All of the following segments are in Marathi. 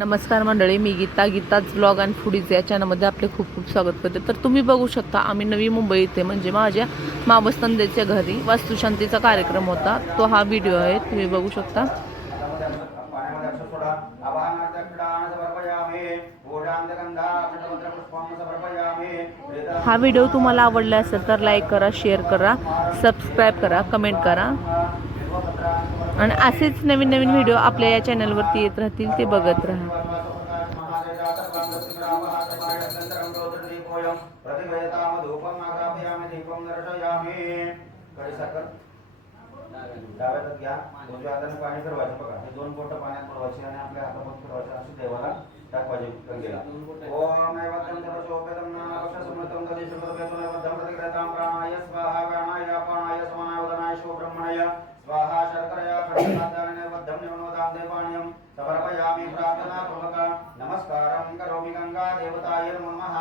नमस्कार मंडळी, मी गीताच ब्लॉग अँड फूडीज या चॅनलमध्ये आपले खूप खूप स्वागत करते। तर तुम्ही बघू शकता, आम्ही नवी मुंबई इथे म्हणजे माझ्या मावसतंदेच्या घरी वास्तुशांतीचा कार्यक्रम होता, तो हा व्हिडिओ आहे, तुम्ही बघू शकता। हा व्हिडिओ तुम्हाला आवडला असेल तर लाईक करा, शेअर करा, सबस्क्राईब करा, कमेंट करा आणि असेच नवीन नवीन व्हिडिओ आपल्या या चॅनलवरती येत राहतील, ते बघत राहा। डाव्यात घ्या, उजव्या हाताने पाणी फिरवायचं बघा, हे दोन बोटं पाण्यात बुडवायची आणि आपल्या हातामध्ये फिरवायचं, अशी देवाला दाखवायची गंगेला। ओम नैवेद्यं सर्वशोपेदं नानाभक्षसमृतं दधिशुभ्रभेतुं नैवेद्यं प्रतिग्रहतां प्राणाय स्वाहा प्राणाय अपानाय समानाय उदनाय शुभब्रह्मणय स्वाहा शर्करया खण्डनादान नैवेद्यं निवनोदां देवाण्यं समर्पयामि प्रार्थनापूर्वकं नमस्कारं करोमि गंगा देवताय नमः।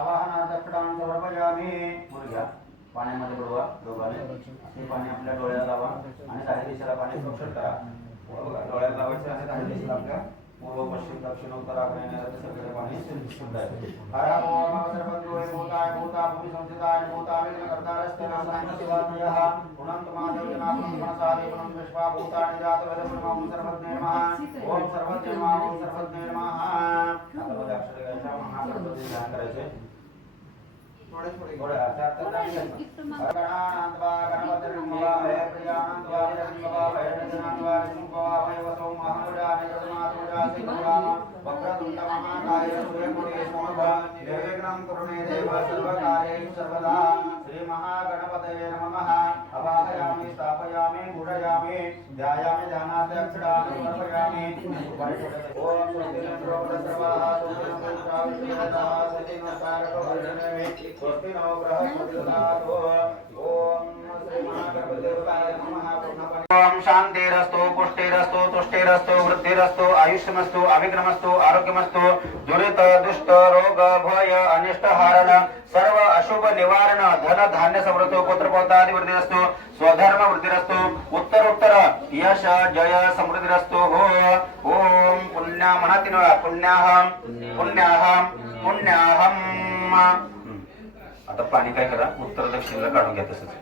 आवाहनार्थं समर्पयामि। मुर्घ्या पाण्यामध्ये बुडवा दोघांनी, हे पाणी आपल्या डोळ्याला लावा आणि काही दिशेला पाणी प्रोक्षण करा। डोळ्याला लावायचं आणि काही दिशेला आपल्या पूर्व पश्चिम दक्षिण उत्तर आग्नेय सगळे पाणी शुद्ध आहे। हर ओम सर्वद्रोहे भूताय भूता भूमि संस्थिताय भूताविघ्न कर्तारस्ते नाशाय शिवाय पुनंत महादेव जनापुन मनसादे पुनंत विश्वा भूतानि जातवेदं ओम सर्वज्ञे नमः। ओम सर्वज्ञे नमः। ओम सर्वज्ञे नमः। आता बघा अक्षर घ्यायचा, महागणपती ध्यान करायचे। थोडे चार तर गणानां त्वा गणपतिर्मवा भय प्रियानां त्वा जन्मवा भय जनां त्वा जन्मवा भय वसो महामुदाने जन्मातुजासि कुलाम वक्रतुंड महाकाय सूर्यकोटि समप्रभा निर्विघ्नं कुरु मे देव सर्वकार्येषु सर्वदा। श्री महागणपतये नमः। अवाहयामि स्थापयामि पूजयामि ध्यायामि ध्यानात् अक्षराणि समर्पयामि। ओम स्वस्तिन्द्रो सर्वाः सुखं शान्तिः सति नमस्कारको वर्धने स्वस्ति नो बृहस्पतिर्दधातु। ओम श्री महागणपतिर्देवताय नमः। ओम शान्तिरस्तु पुष्टिरस्तु तुष्टिरस्तु वृद्धिरस्तु आयुष्यमस्तु अविघ्नमस्तु आरोग्यमस्तु दुरित दुष्ट रोग भय अनिष्ट हारण सर्व अशुभ निवारण धन धान्य समृद्ध पुत्र पौत्रादि वृद्धिरस्तु स्वधर्म वृद्धिरस्तु उत्तरोत्तर यश जय समृद्धिरस्तु हो। ओम पुण्या मनातीन पुण्याहम पुण्याहम पुण्याहम। आता पाणी काय करा, उत्तर दक्षिणेला काढून घ्या तसंच।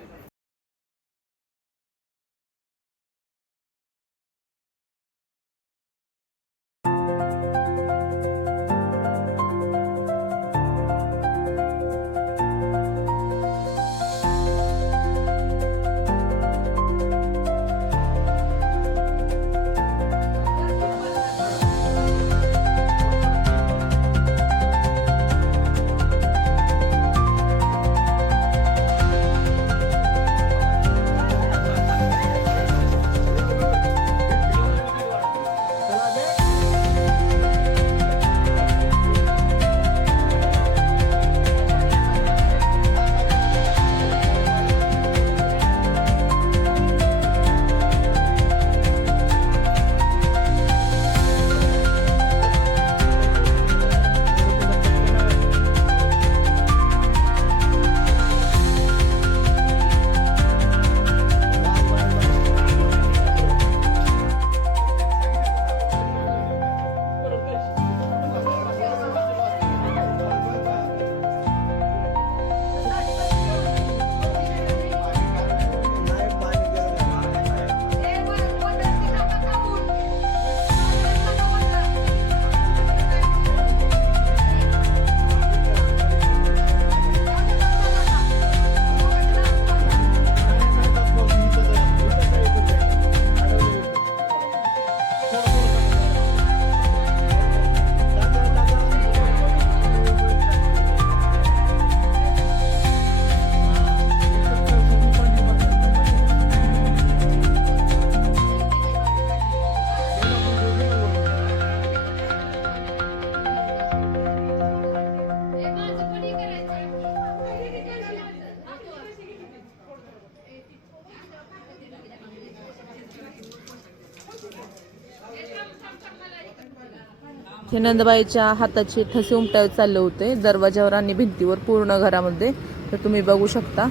हे नंदबाईच्या हाताचे ठसे उमटावे चालले होते दरवाजावर आणि भिंतीवर पूर्ण घरामध्ये, तर तुम्ही बघू शकता।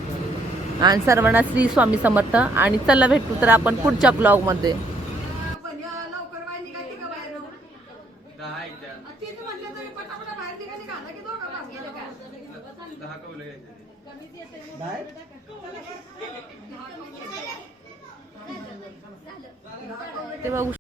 आणि सर्वांना श्री स्वामी समर्थ आणि चला भेटू तर आपण पुढच्या ब्लॉग मध्ये। 10 आहेत त्या. तीच म्हटलं तरी पटापटा बाहेर निघाली घाला की दोघं भाजलेलं काय 10 कौलं घ्यायचे ते. ते बघू